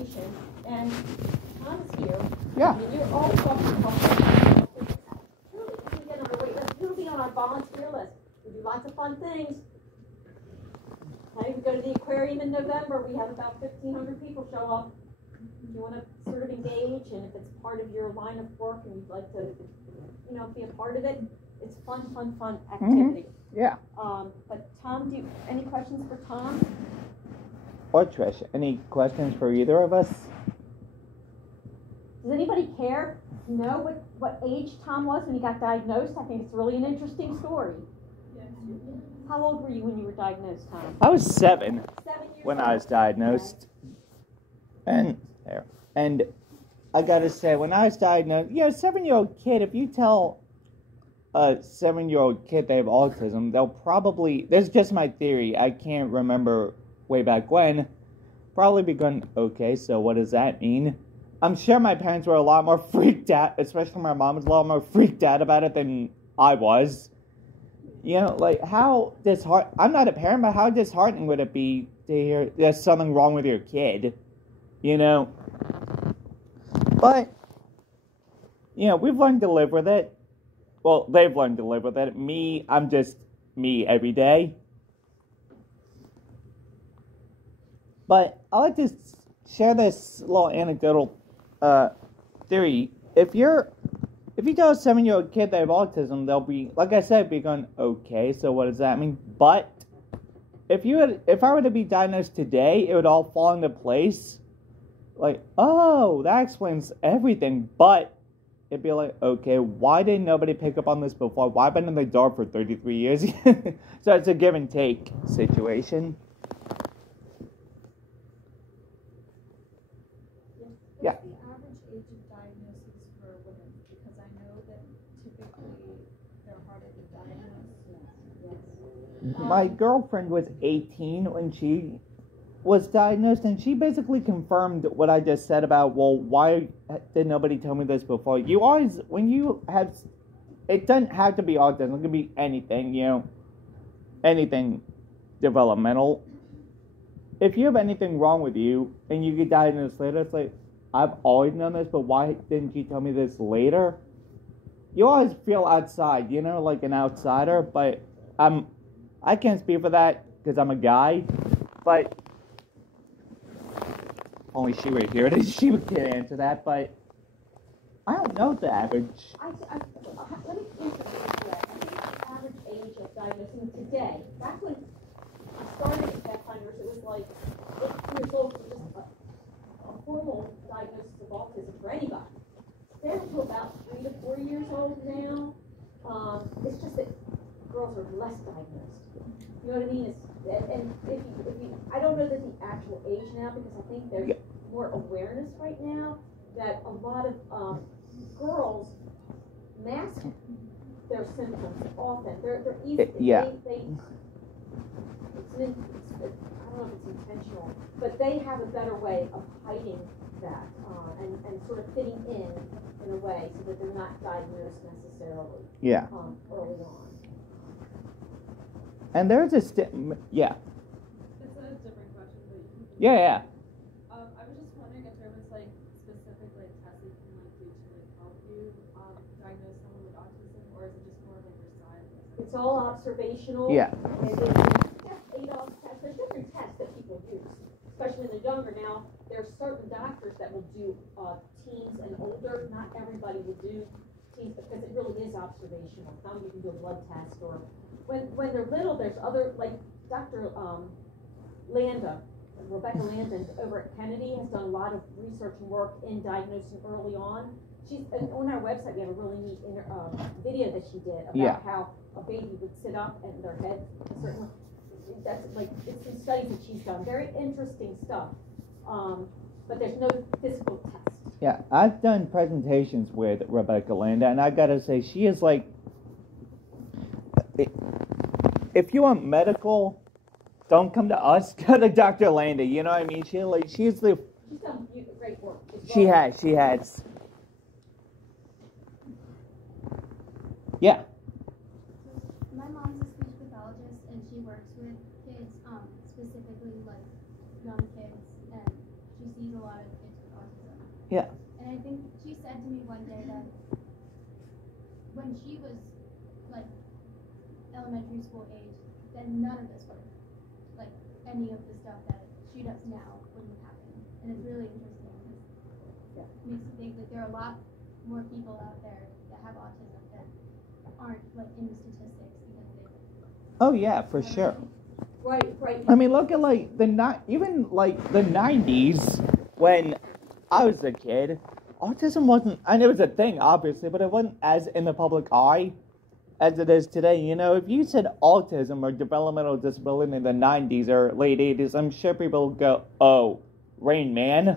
information, and Tom's here. Yeah. And you're all welcome to help. Truly, you can get on our wait list. You'll be on our volunteer list. We do lots of fun things. Okay, we go to the aquarium in November. We have about 1,500 people show up. If you want to sort of engage, and if it's part of your line of work and you'd like to, be a part of it, it's fun activity. Yeah. But Tom, any questions for Tom? Or Trish, any questions for either of us? Does anybody care to know what age Tom was when he got diagnosed? I think it's really an interesting story. Yes. How old were you when you were diagnosed, Tom? I was 7 7 years when old. I was diagnosed. And I gotta say, when I was diagnosed, 7-year-old kid, if you tell a 7-year-old kid they have autism, they'll probably, this is just my theory, I can't remember way back when, probably be going, okay, so what does that mean? I'm sure my parents were a lot more freaked out, especially my mom was a lot more freaked out about it than I was. How disheartening, I'm not a parent, but how disheartening would it be to hear there's something wrong with your kid? But, we've learned to live with it. Well, they've learned to live with it. Me, I'm just me every day. But I'd like to share this little anecdotal theory. If you tell a 7-year-old kid they have autism, they'll be, like I said, be going, okay, so what does that mean? But if I were to be diagnosed today, it would all fall into place. Like, oh, that explains everything. But it'd be like, okay, why didn't nobody pick up on this before? Why have I been in the dark for 33 years? So it's a give and take situation. Yeah. What's the average age of diagnosis for women? Because I know that typically they're harder to diagnose. My girlfriend was 18 when she was diagnosed, and she basically confirmed what I just said about, well, why did nobody tell me this before? You always, when you have, it doesn't have to be autism, it can be anything, anything developmental. If you have anything wrong with you, and you get diagnosed later, it's like, I've always known this, but why didn't you tell me this later? You always feel outside, like an outsider, but I can't speak for that, because I'm a guy, but only she would hear it, she would can't answer that, but I don't know the average. Let me introduce that. I think the average age of diagnosing today, back when I started at Pathfinders, it was like 8 years old for just a formal diagnosis of autism for anybody. It's down to about 3 to 4 years old now. It's just that girls are less diagnosed. You know what I mean? And if you, I don't know the actual age now, because I think there's more awareness right now that a lot of girls mask their symptoms often. They're easy. Yeah. I don't know if it's intentional, but they have a better way of hiding that and sort of fitting in a way so that they're not diagnosed necessarily. Yeah. Early on. And there's a It's a different question, but you can. Yeah. I was just wondering if there was specific tests that you can do to help you diagnose someone with autism, or is it just more your side? It's all observational. Yeah. ADOS tests. There's different tests that people use, especially when they're younger. Now, there's certain doctors that will do teens and older. Not everybody will do teens because it really is observational. Some you can do a blood test, or when they're little, there's other, like Dr. Rebecca Landon over at Kennedy has done a lot of research and work in diagnosing early on. She's on our website. We have a really neat video that she did about how a baby would sit up and their head a certain way. That's it's some studies that she's done. Very interesting stuff. But there's no physical test. Yeah, I've done presentations with Rebecca Landa, and I gotta say, she is if you want medical, don't come to us, go to Dr. Landa, you know what I mean? She's She's done great work. She has. Yeah. My mom's a speech pathologist, and she works with kids, specifically young kids, and she sees a lot lot of kids with autism. Yeah. And I think she said to me one day that when she was like elementary school age, then none of this would, like any of the stuff that she does now wouldn't happen. And it's really interesting because it makes you think that there are a lot more people out there that have autism that aren't like in the statistics because they. Oh yeah, for sure. Right, right. I mean, look at like even like the 90s when I was a kid, autism wasn't, and it was a thing obviously, but it wasn't as in the public eye as it is today. You know, if you said autism or developmental disability in the 90s or late 80s, I'm sure people would go, "Oh, Rain Man."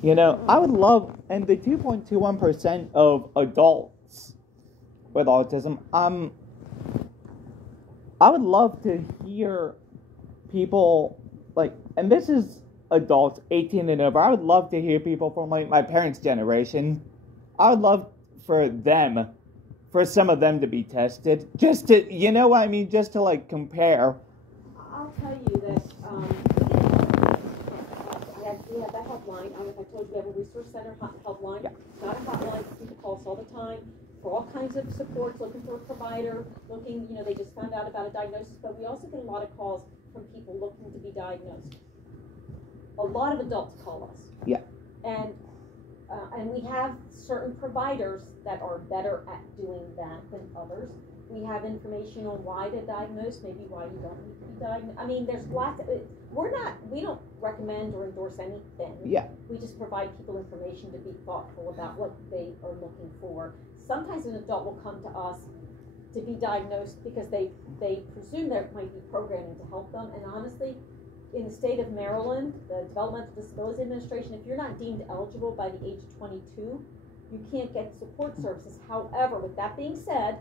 You know, I would love, and the 2.21% of adults with autism, I would love to hear people, like, and this is adults 18 and over, I would love to hear people from, like, my parents' generation. I would love for some of them to be tested, just to, you know what I mean, just to, like, compare. I'll tell you that, we have that helpline. I don't know if I told you, we have a resource center helpline. Yeah. Not a hotline, people call us all the time for all kinds of supports, looking for a provider, looking, you know, they just found out about a diagnosis, but we also get a lot of calls from people looking to be diagnosed. A lot of adults call us. Yeah. And we have certain providers that are better at doing that than others. We have information on why to diagnose, maybe why you don't need to be diagnosed. I mean, there's lots of, we don't recommend or endorse anything. Yeah. We just provide people information to be thoughtful about what they are looking for. Sometimes an adult will come to us to be diagnosed because they presume there might be programming to help them. And honestly, in the state of Maryland, the Developmental Disabilities Administration, if you're not deemed eligible by the age of 22, you can't get support services. However, with that being said,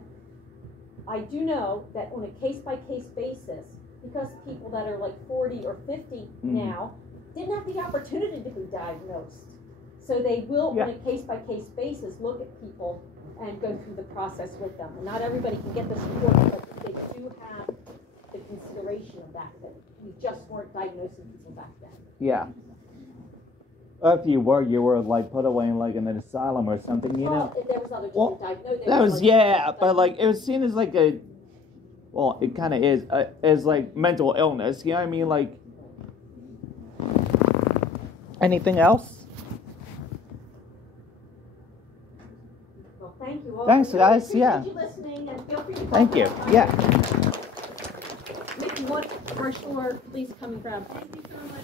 I do know that on a case-by-case basis, because people that are like 40 or 50 now didn't have the opportunity to be diagnosed. So they will, on a case-by-case basis, look at people and go through the process with them. And not everybody can get the support, but they do have the consideration of that we just weren't diagnosing people back then. Yeah. If you were like put away in like an asylum or something, you know. There was other different diagnoses. That was but like it was seen as like it kind of is as like mental illness. You know what I mean? Like anything else? Well, thank you all. Thanks, guys. Appreciate you listening, and feel free to call Thank you. back. Yeah. Mickey, what brochure, please come and grab. Thank you so much.